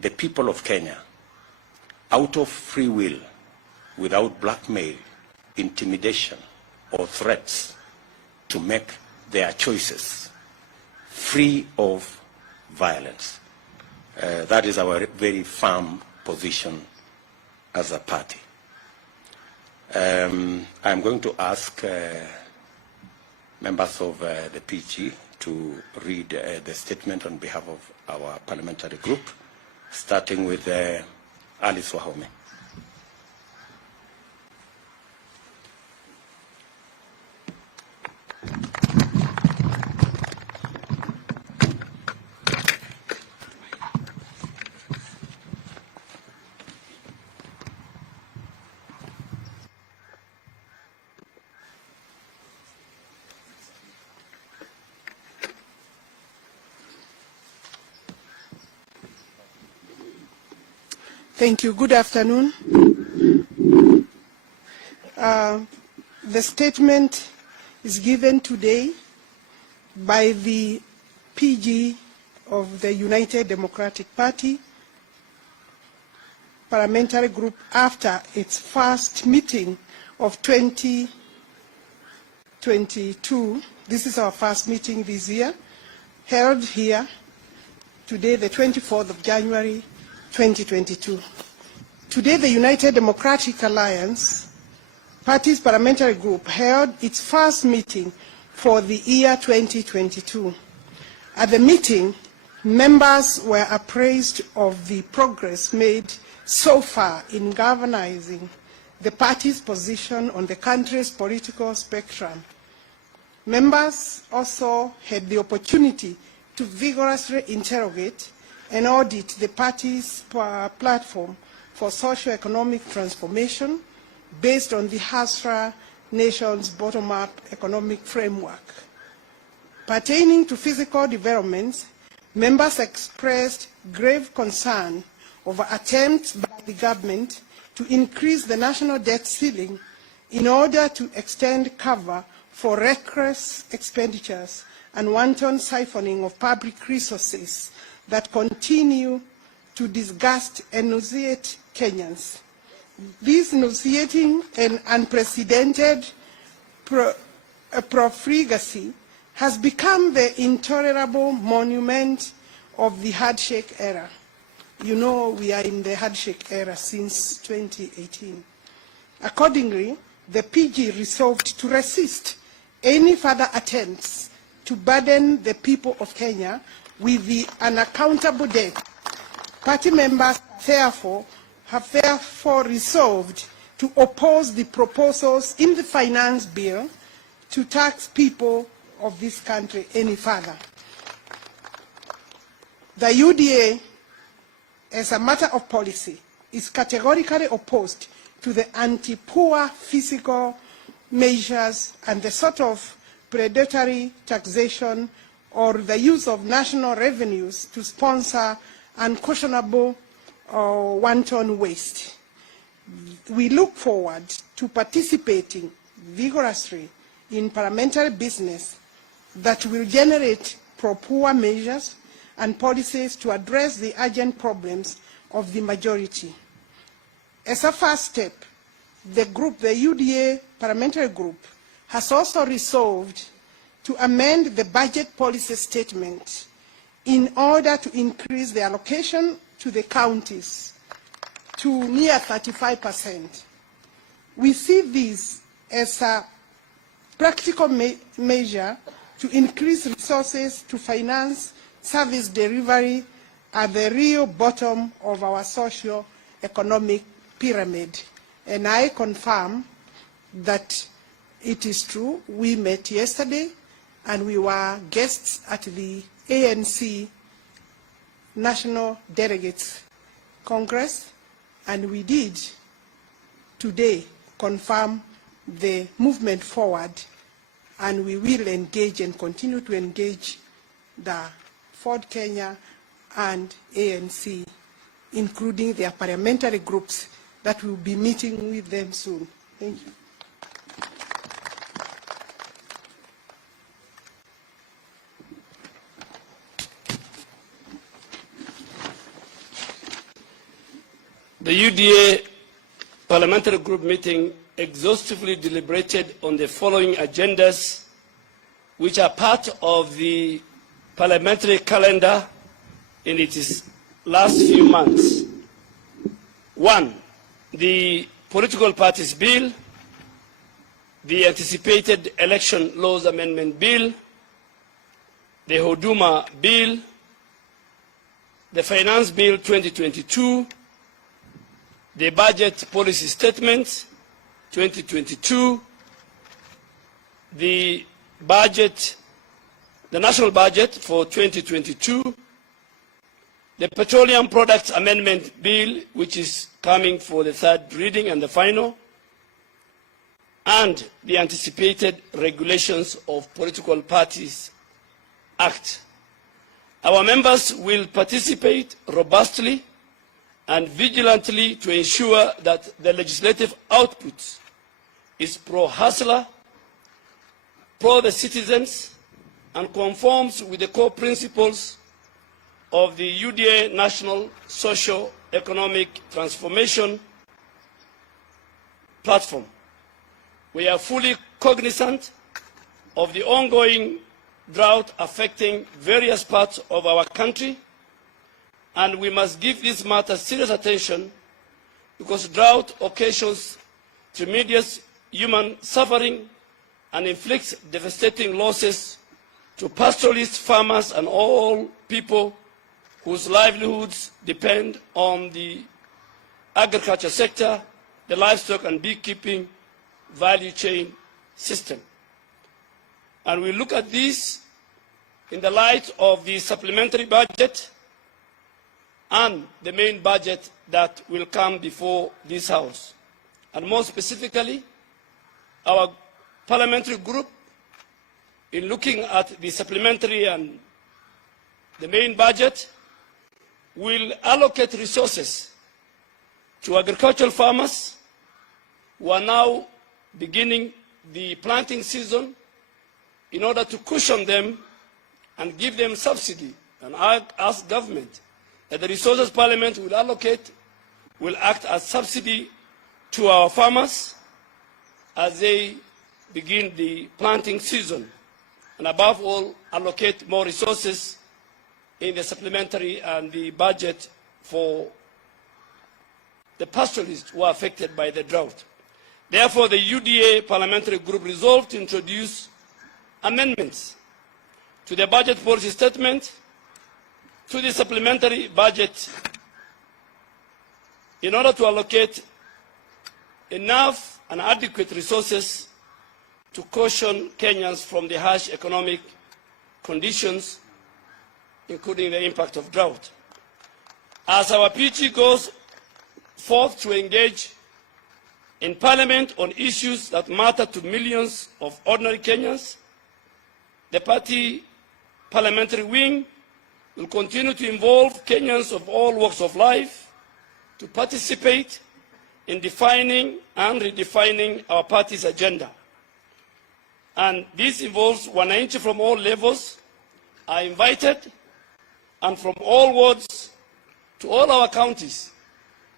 the people of Kenya, out of free will, without blackmail, intimidation, or threats, to make their choices free of violence. That is our very firm position as a party. I'm going to ask members of the PG to read the statement on behalf of our parliamentary group, starting with Alice Wahome. Thank you. Good afternoon. The statement is given today by the PG of the United Democratic Party parliamentary group after its first meeting of 2022. This is our first meeting this year, held here today, the 24th of January, 2022. Today, the United Democratic Alliance Party's parliamentary group held its first meeting for the year 2022. At the meeting, members were appraised of the progress made so far in galvanizing the party's position on the country's political spectrum. Members also had the opportunity to vigorously interrogate and audit the party's platform for socio-economic transformation based on the Hasra Nation's bottom-up economic framework. Pertaining to physical developments, members expressed grave concern over attempts by the government to increase the national debt ceiling in order to extend cover for reckless expenditures and wanton siphoning of public resources that continue to disgust and nauseate Kenyans. This nauseating and unprecedented profligacy has become the intolerable monument of the handshake era. You know, we are in the handshake era since 2018. Accordingly, the PG resolved to resist any further attempts to burden the people of Kenya with the unaccountable debt. Party members have therefore resolved to oppose the proposals in the finance bill to tax people of this country any further. The UDA, as a matter of policy, is categorically opposed to the anti-poor fiscal measures and the sort of predatory taxation or the use of national revenues to sponsor unconscionable wanton waste. We look forward to participating vigorously in parliamentary business that will generate pro-poor measures and policies to address the urgent problems of the majority. As a first step, the UDA parliamentary group, has also resolved to amend the budget policy statement in order to increase the allocation to the counties to near 35%. We see this as a practical measure to increase resources to finance service delivery at the real bottom of our socio-economic pyramid. And I confirm that it is true. We met yesterday and we were guests at the ANC National Delegates Congress, and we did today confirm the movement forward, and we will engage and continue to engage the Ford Kenya and ANC, including their parliamentary groups that will be meeting with them soon. Thank you. The UDA Parliamentary Group meeting exhaustively deliberated on the following agendas, which are part of the parliamentary calendar in its last few months. 1, the Political Parties Bill, the anticipated Election Laws Amendment Bill, the Huduma Bill, the Finance Bill 2022, the Budget Policy Statement 2022, the National Budget for 2022, the Petroleum Products Amendment Bill, which is coming for the third reading and the final, and the anticipated Regulations of Political Parties Act. Our members will participate robustly and vigilantly to ensure that the legislative output is pro-hustler, pro-the citizens, and conforms with the core principles of the UDA National Socio-Economic Transformation Platform. We are fully cognizant of the ongoing drought affecting various parts of our country, and we must give this matter serious attention because drought occasions tremendous human suffering and inflicts devastating losses to pastoralists, farmers, and all people whose livelihoods depend on the agriculture sector, the livestock and beekeeping value chain system. And we look at this in the light of the supplementary budget and the main budget that will come before this House. And more specifically, our parliamentary group, in looking at the supplementary and the main budget, will allocate resources to agricultural farmers who are now beginning the planting season in order to cushion them and give them subsidy. And I ask government that the resources Parliament will allocate will act as subsidy to our farmers as they begin the planting season. And above all, allocate more resources in the supplementary and the budget for the pastoralists who are affected by the drought. Therefore, the UDA Parliamentary Group resolved to introduce amendments to the budget policy statement, to the supplementary budget, in order to allocate enough and adequate resources to caution Kenyans from the harsh economic conditions, including the impact of drought. As our PG goes forth to engage in Parliament on issues that matter to millions of ordinary Kenyans, the party parliamentary wing will continue to involve Kenyans of all walks of life to participate in defining and redefining our party's agenda. And this involves wananchi from all levels are invited, and from all wards to all our counties,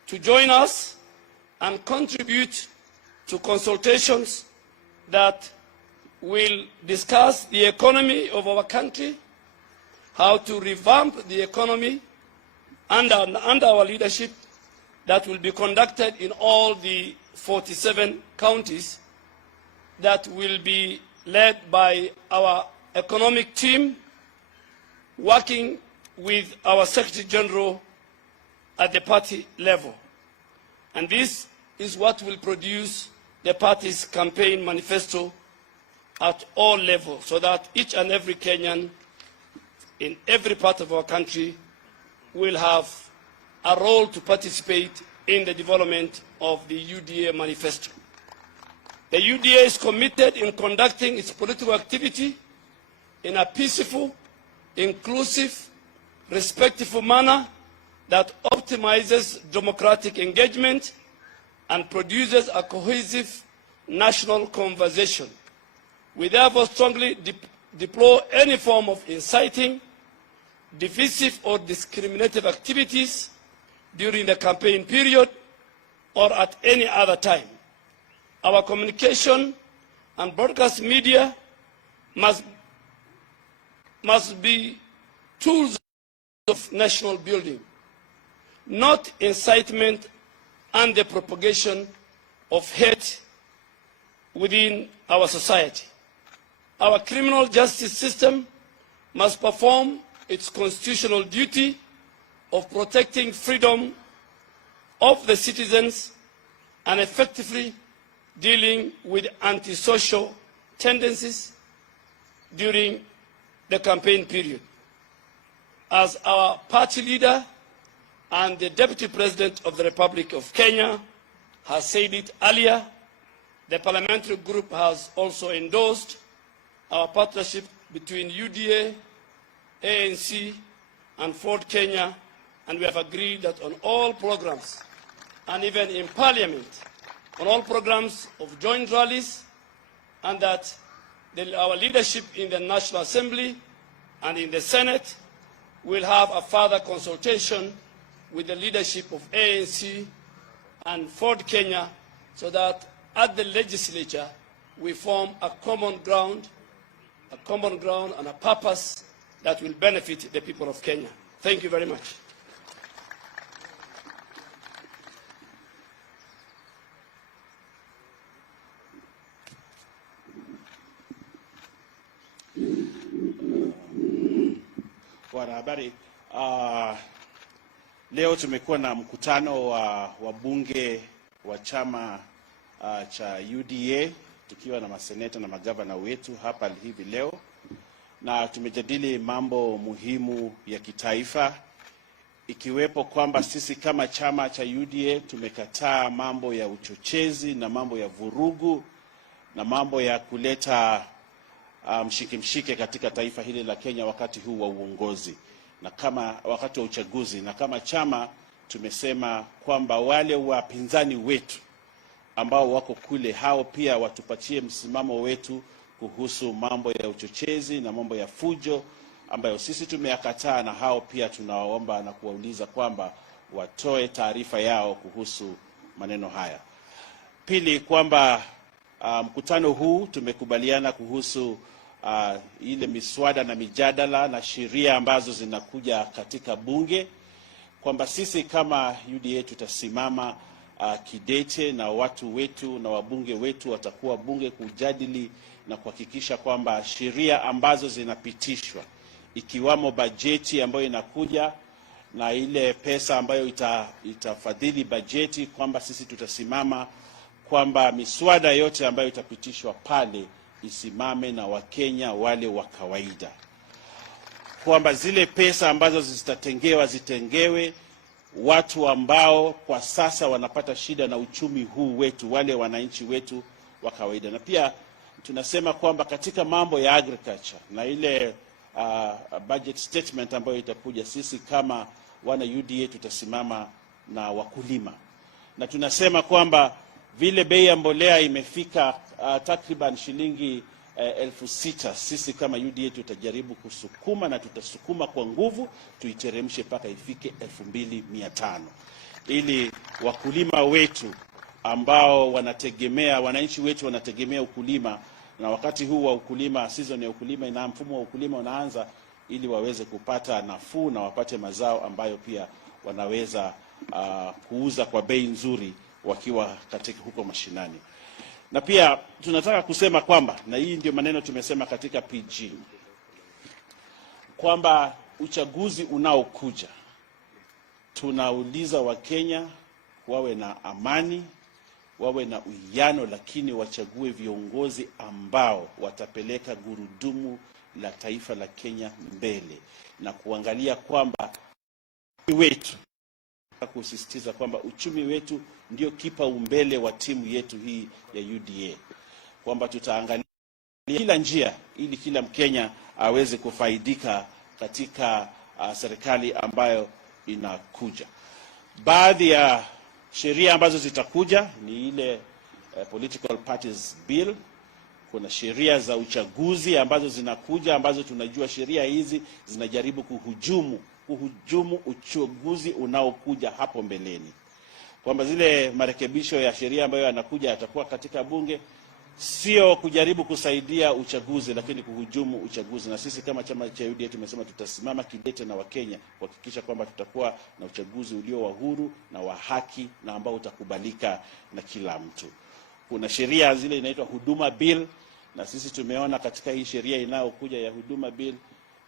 to join us and contribute to consultations that will discuss the economy of our country, how to revamp the economy under our leadership, that will be conducted in all the 47 counties, that will be led by our economic team, working with our Secretary General at the party level. And this is what will produce the party's campaign manifesto at all levels, so that each and every Kenyan in every part of our country will have a role to participate in the development of the UDA manifesto. The UDA is committed in conducting its political activity in a peaceful, inclusive, respectful manner that optimizes democratic engagement and produces a cohesive national conversation. We therefore strongly deplore any form of inciting, divisive or discriminative activities during the campaign period or at any other time. Our communication and broadcast media must be tools of national building, not incitement and the propagation of hate within our society. Our criminal justice system must perform its constitutional duty of protecting freedom of the citizens and effectively dealing with antisocial tendencies during the campaign period. As our party leader and the Deputy President of the Republic of Kenya has said it earlier, the parliamentary group has also endorsed our partnership between UDA, ANC, and Ford Kenya, and we have agreed that on all programs, and even in Parliament, on all programs of joint rallies, and that our leadership in the National Assembly and in the Senate will have a further consultation with the leadership of ANC and Ford Kenya, so that at the legislature we form a common ground and a purpose that will benefit the people of Kenya. Thank you very much. Wanahabari, leo tumekuwa na mkutano wa wabunge wa chama cha UDA tukiwa na maseneta na magavana wetu hapa hivi leo, na tumejadili mambo muhimu ya kitaifa, ikiwepo kwamba sisi kama chama cha UDA tumekataa mambo ya uchochezi na mambo ya vurugu na mambo ya kuleta mshike katika taifa hili la Kenya wakati huu wa uongozi na kama wakati wa uchaguzi. Na kama chama tumesema kwamba wale wapinzani wetu ambao wako kule, hao pia watupatie msimamo wetu kuhusu mambo ya uchochezi na mambo ya fujo ambayo sisi tumeyakataa, na hao pia tunawaomba na kuwauliza kwamba watoe taarifa yao kuhusu maneno haya. Pili, kwamba mkutano huu tumekubaliana kuhusu ile miswada na mijadala na sheria ambazo zinakuja katika bunge, kwamba sisi kama UDA tutasimama kidete na watu wetu na wabunge wetu watakuwa bunge kujadili na kuhakikisha kwamba sheria ambazo zinapitishwa, ikiwamo bajeti ambayo inakuja na ile pesa ambayo itafadhili bajeti, kwamba sisi tutasimama kwamba miswada yote ambayo itapitishwa pale isimame na Wakenya wale wa kawaida, kwamba zile pesa ambazo zitatengewa zitengewe watu ambao kwa sasa wanapata shida na uchumi huu wetu, wale wananchi wetu wa kawaida. Na pia tunasema kwamba katika mambo ya agriculture na ile budget statement ambayo itakuja, sisi kama wana UDA tutasimama na wakulima, na tunasema kwamba vile bei ya mbolea imefika takriban shilingi 6,000, sisi kama UDA tutajaribu kusukuma na tutasukuma kwa nguvu tuiteremshe mpaka ifike 2,500, ili wakulima wetu ambao wanategemea, wananchi wetu wanategemea ukulima, na wakati huu wa ukulima, season ya ukulima na mfumo wa ukulima unaanza, ili waweze kupata nafuu na wapate mazao ambayo pia wanaweza kuuza kwa bei nzuri wakiwa katika huko mashinani. Na pia tunataka kusema kwamba, na hii ndio maneno tumesema katika PG, kwamba uchaguzi unaokuja tunauliza Wakenya wawe na amani, wawe na uwiano, lakini wachague viongozi ambao watapeleka gurudumu la taifa la Kenya mbele, na kuangalia kwamba wetu, kusisitiza kwamba uchumi wetu ndio kipaumbele wa timu yetu hii ya UDA, kwamba tutaangalia kila njia ili kila Mkenya aweze kufaidika katika serikali ambayo inakuja. Baadhi ya sheria ambazo zitakuja ni ile political parties bill. Kuna sheria za uchaguzi ambazo zinakuja, ambazo tunajua sheria hizi zinajaribu kuhujumu kuhujumu uchaguzi unaokuja hapo mbeleni, kwamba zile marekebisho ya sheria ambayo yanakuja yatakuwa katika bunge sio kujaribu kusaidia uchaguzi, lakini kuhujumu uchaguzi. Na sisi kama chama cha UDA tumesema tutasimama kidete na Wakenya kuhakikisha kwamba tutakuwa na uchaguzi ulio wa huru na wa haki na ambao utakubalika na kila mtu. Kuna sheria zile inaitwa Huduma Bill, na sisi tumeona katika hii sheria inayokuja ya Huduma Bill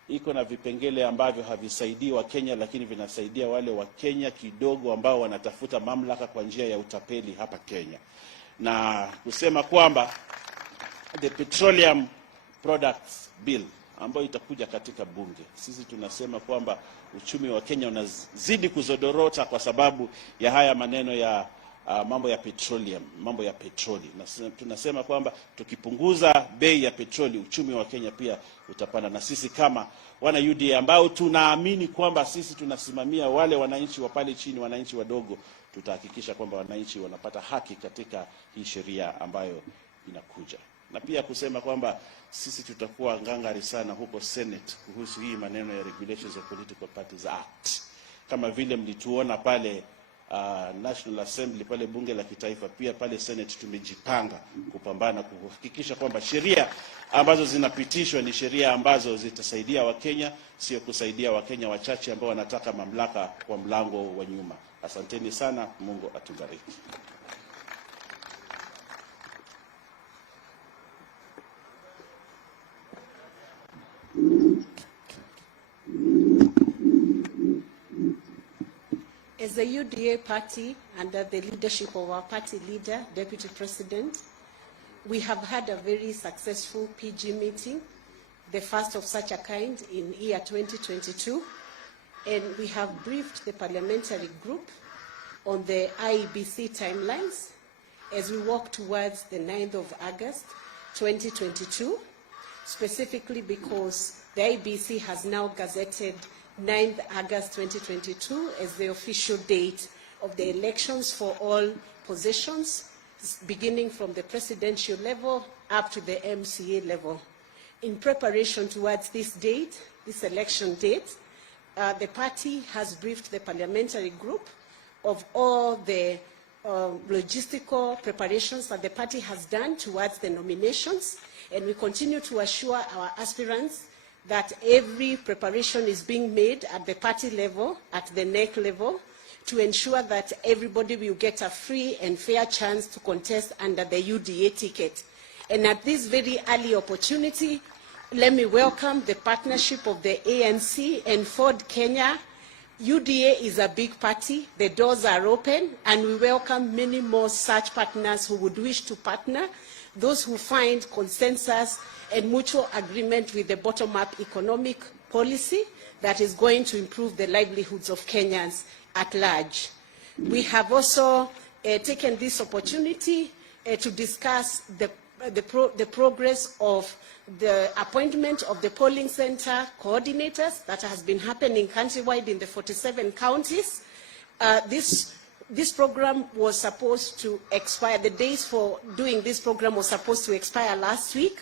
iko na vipengele ambavyo havisaidii Wakenya, lakini vinasaidia wale Wakenya kidogo ambao wanatafuta mamlaka kwa njia ya utapeli hapa Kenya. Na kusema kwamba the Petroleum Products Bill ambayo itakuja katika bunge, sisi tunasema kwamba uchumi wa Kenya unazidi kuzodorota kwa sababu ya haya maneno ya mambo ya petroleum, mambo ya petroli. Na tunasema kwamba tukipunguza bei ya petroli, uchumi wa Kenya pia utapanda. Na sisi kama wana UDA ambao tunaamini kwamba sisi tunasimamia wale wananchi wa pale chini, wananchi wadogo, tutahakikisha kwamba wananchi wanapata haki katika hii sheria ambayo inakuja. Na pia kusema kwamba sisi tutakuwa ngangari sana huko Senate kuhusu hii maneno ya Regulations of Political Parties Act. Kama vile mlituona pale National Assembly, pale bunge la kitaifa, pia pale Senate tumejipanga kupambana kuhakikisha kwamba sheria ambazo zinapitishwa ni sheria ambazo zitasaidia Wakenya, sio kusaidia Wakenya wachache ambao wanataka mamlaka kwa mlango wa nyuma. Asanteni sana, Mungu atubariki. As a UDA party, under the leadership of our party leader, Deputy President, we have had a very successful PG meeting, the first of such a kind in year 2022, and we have briefed the parliamentary group on the IEBC timelines as we walk towards the 9th of August 2022, specifically because the IEBC has now gazetted 9th August 2022 as the official date of the elections for all positions, beginning from the presidential level up to the MCA level. In preparation towards this date, this election date, the party has briefed the parliamentary group of all the logistical preparations that the party has done towards the nominations, and we continue to assure our aspirants that every preparation is being made at the party level, at the NEC level, to ensure that everybody will get a free and fair chance to contest under the UDA ticket. And at this very early opportunity, let me welcome the partnership of the ANC and Ford Kenya. UDA is a big party, the doors are open, and we welcome many more such partners who would wish to partner, those who find consensus and mutual agreement with the bottom-up economic policy that is going to improve the livelihoods of Kenyans at large. We have also taken this opportunity to discuss the progress of the appointment of the polling center coordinators that has been happening countrywide in the 47 counties. This program was supposed to expire, the days for doing this program was supposed to expire last week,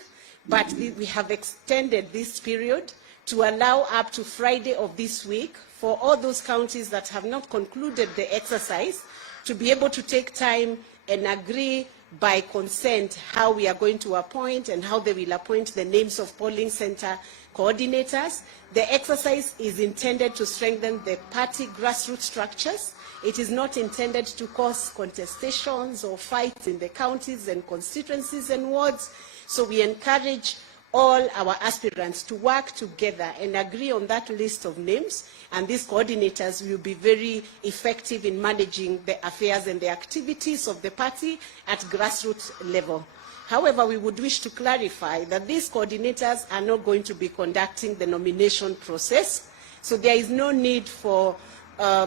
but we have extended this period to allow up to Friday of this week for all those counties that have not concluded the exercise to be able to take time and agree by consent how we are going to appoint and how they will appoint the names of polling center coordinators. The exercise is intended to strengthen the party grassroots structures. It is not intended to cause contestations or fights in the counties and constituencies and wards. So we encourage all our aspirants to work together and agree on that list of names, and these coordinators will be very effective in managing the affairs and the activities of the party at grassroots level. However, we would wish to clarify that these coordinators are not going to be conducting the nomination process, so there is no need for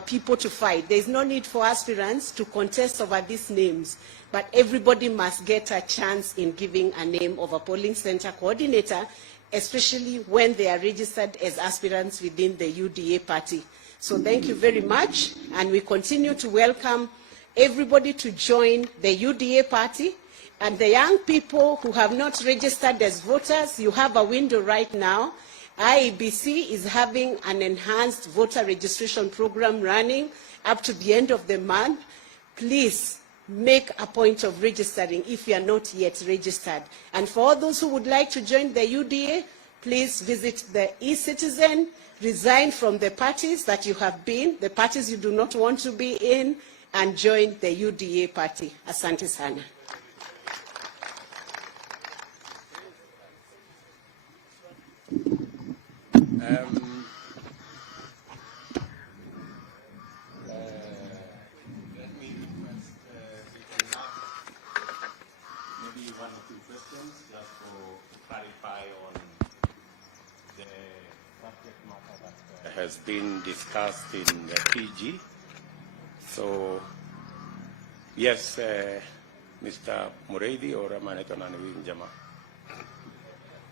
people to fight. There is no need for aspirants to contest over these names, but everybody must get a chance in giving a name of a polling center coordinator, especially when they are registered as aspirants within the UDA party. So thank you very much, and we continue to welcome everybody to join the UDA party. And the young people who have not registered as voters, you have a window right now. IEBC is having an enhanced voter registration program running up to the end of the month. Please make a point of registering if you are not yet registered. And for all those who would like to join the UDA, please visit the e-citizen, resign from the parties that you have been, the parties you do not want to be in, and join the UDA party. Asante sana. Let me request maybe one or two questions just to clarify on the subject matter that has been discussed in the PG. So, yes, Mr. Muredi or Ramanetonani Jama.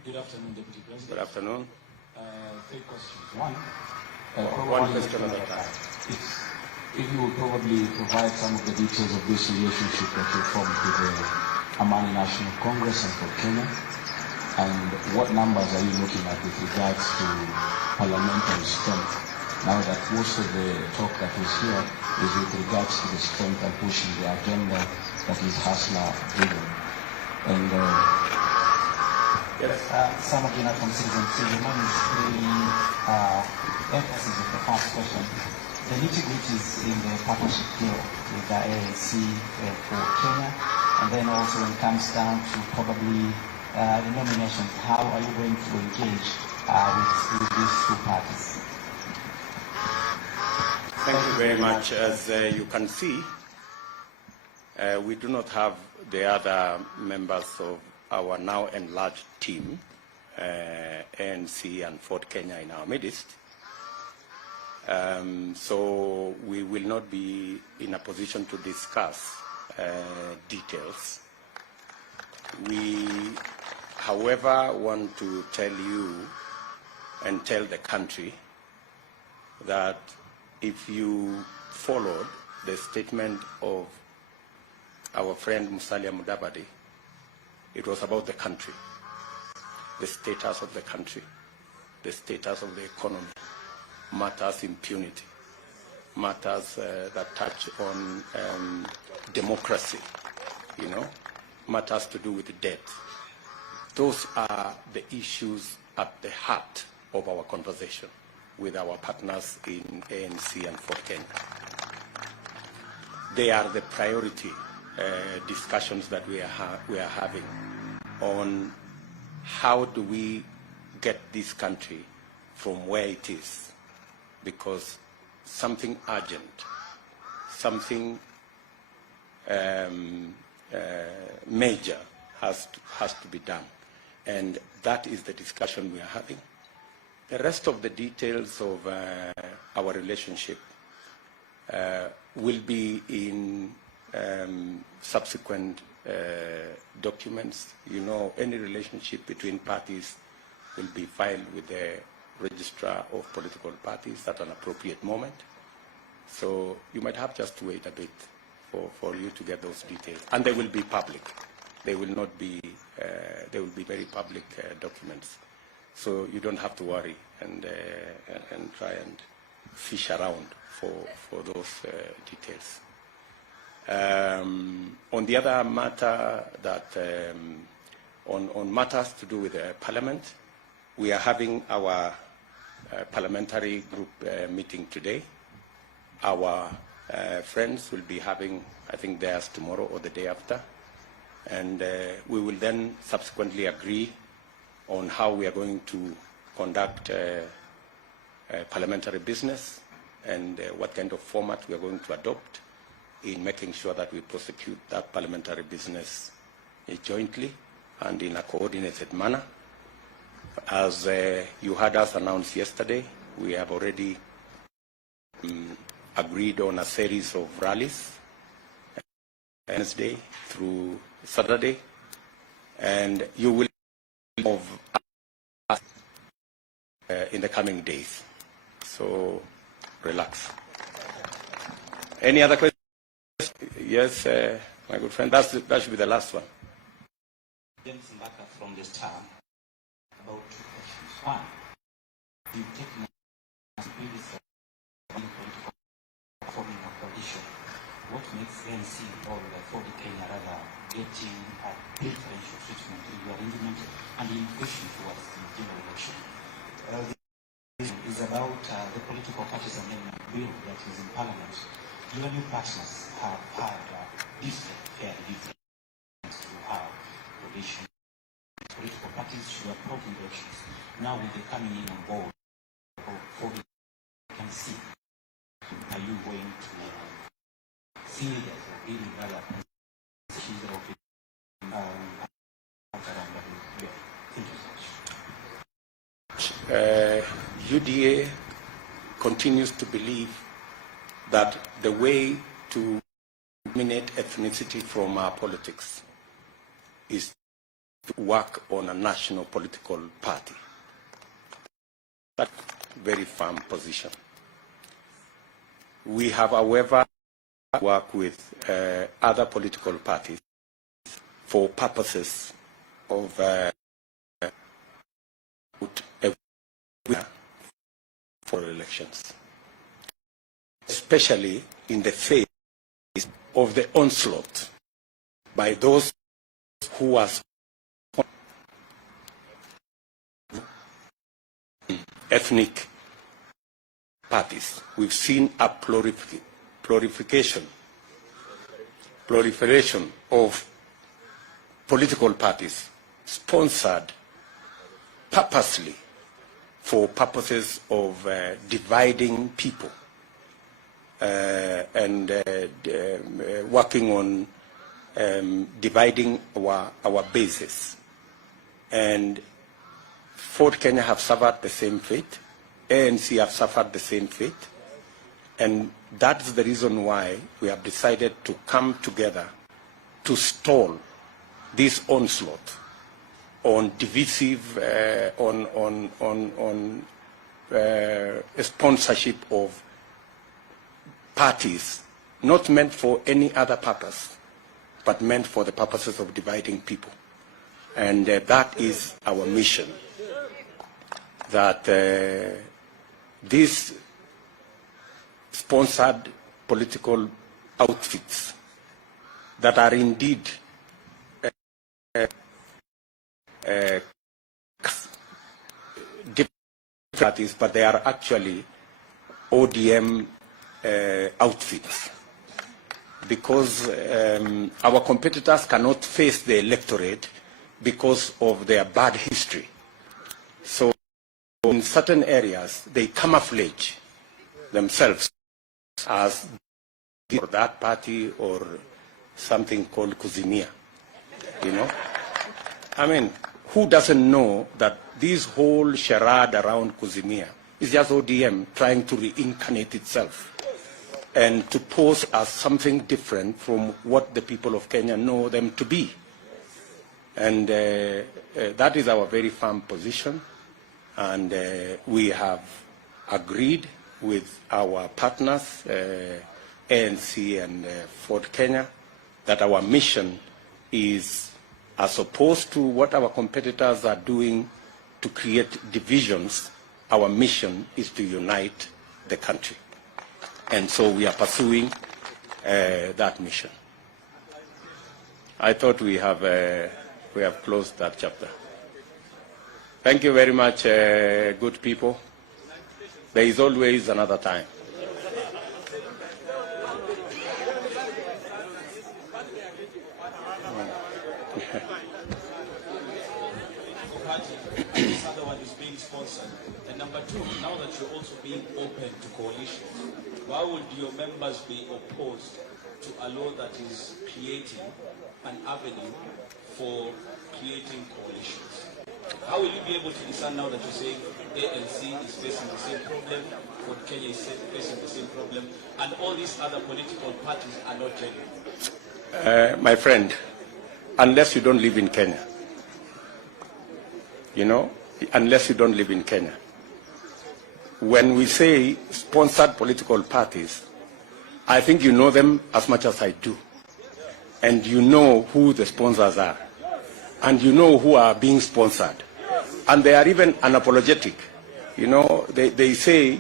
Good afternoon, Deputy President. Good afternoon. Three questions. One question at a time. If you would probably provide some of the details of this relationship that you formed with the Amani National Congress and for Kenya, and what numbers are you looking at with regards to parliamentary strength, now that most of the talk that is here is with regards to the strength and pushing the agenda that is Hustler-driven. And some of you from Citizens to remind the emphasis of the first question. The nitty-gritties in the partnership deal with the ANC for Kenya, and then also when it comes down to probably the nominations, how are you going to engage with these two parties? Thank you very much. As you can see, we do not have the other members of our now enlarged team, ANC and Ford Kenya, in our midst. So we will not be in a position to discuss details. We, however, want to tell you and tell the country that if you followed the statement of our friend Musalia Mudavadi, it was about the country, the status of the country, the status of the economy, matters impunity, matters that touch on democracy, matters to do with debt. Those are the issues at the heart of our conversation with our partners in ANC and Ford Kenya. They are the priority discussions that we are having on how do we get this country from where it is, because something urgent, something major has to be done, and that is the discussion we are having. The rest of the details of our relationship will be in subsequent documents. Any relationship between parties will be filed with the registrar of political parties at an appropriate moment. So you might have just to wait a bit for you to get those details, and they will be public. They will not be. They will be very public documents. So you don't have to worry and try and fish around for those details. On the other matter, that on matters to do with Parliament, we are having our parliamentary group meeting today. Our friends will be having, I think, theirs tomorrow or the day after, and we will then subsequently agree on how we are going to conduct parliamentary business and what kind of format we are going to adopt in making sure that we prosecute that parliamentary business jointly and in a coordinated manner. As you heard us announce yesterday, we have already agreed on a series of rallies Wednesday through Saturday, and you will of us in the coming days. So relax. Any other questions? Yes, my good friend, that should be the last one. James Mbaka from this town. About two questions. One, you've taken as previous political forming a coalition, what makes ANC or for the Kenya rather getting a preferential treatment in your arrangement and in pushing towards the general election? Is about the political parties amendment bill that is in Parliament. Your new partners have had different to how coalition political parties should approach elections. Now with the coming in on board for the ANC, are you going to see that really rather issues that are thank you so much. UDA continues to believe that the way to eliminate ethnicity from our politics is to work on a national political party. That's a very firm position. We have, however, worked with other political parties for purposes of for elections, especially in the face of the onslaught by those who are ethnic parties. We've seen a proliferation of political parties sponsored purposely for purposes of dividing people and working on dividing our bases. And Ford Kenya have suffered the same fate. ANC have suffered the same fate. And that's the reason why we have decided to come together to stall this onslaught on divisive, sponsorship of parties not meant for any other purpose, but meant for the purposes of dividing people. And that is our mission, that these sponsored political outfits that are indeed different parties, but they are actually ODM outfits, because our competitors cannot face the electorate because of their bad history. So in certain areas, they camouflage themselves as that party or something called Kuzimia, you know? I mean, who doesn't know that this whole charade around Kuzimia is just ODM trying to reincarnate itself and to pose as something different from what the people of Kenya know them to be. And that is our very firm position. And we have agreed with our partners, ANC and Ford Kenya, that our mission is, as opposed to what our competitors are doing to create divisions, our mission is to unite the country. And so we are pursuing that mission. I thought we have closed that chapter. Thank you very much, good people. There is always another time. This other one is being sponsored. And number two, now that you're also being open to coalitions, why would your members be opposed to a law that is creating an avenue for creating coalitions? How will you be able to discern now that you're saying ANC is facing the same problem, Ford Kenya is facing the same problem, and all these other political parties are not genuine? My friend, unless you don't live in Kenya, you know, unless you don't live in Kenya. When we say sponsored political parties, I think you know them as much as I do. And you know who the sponsors are. And you know who are being sponsored. And they are even unapologetic You know, they say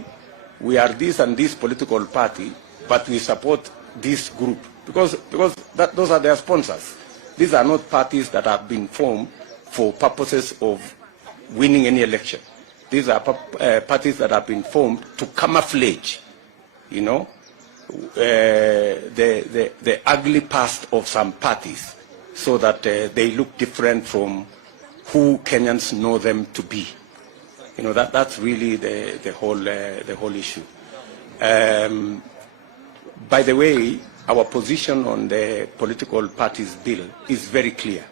we are this and this political party, but we support this group because those are their sponsors. These are not parties that have been formed for purposes of winning any election. These are parties that have been formed to camouflage, you know, the ugly past of some parties, so that they look different from who Kenyans know them to be. You know, that's really the whole issue. By the way, our position on the political parties bill is very clear.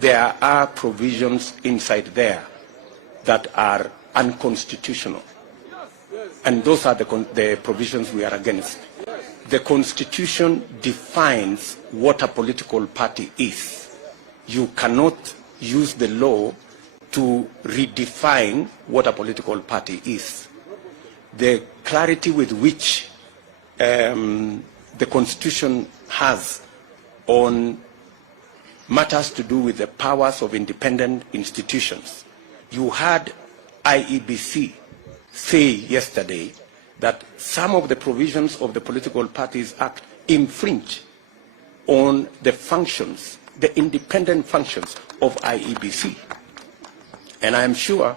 There are provisions inside there that are unconstitutional, and those are the provisions we are against. The Constitution defines what a political party is. You cannot use the law to redefine what a political party is. The clarity with which the Constitution has on matters to do with the powers of independent institutions. You heard IEBC say yesterday that some of the provisions of the Political Parties Act infringe on the functions, the independent functions of IEBC. And I am sure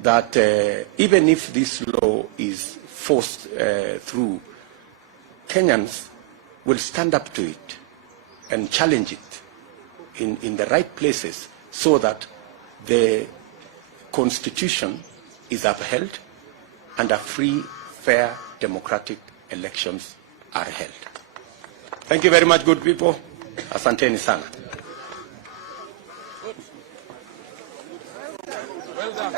that even if this law is forced through, Kenyans will stand up to it and challenge it in the right places so that the Constitution is upheld and a free, fair, democratic elections are held. Thank you very much, good people. Asanteni sana. Well done.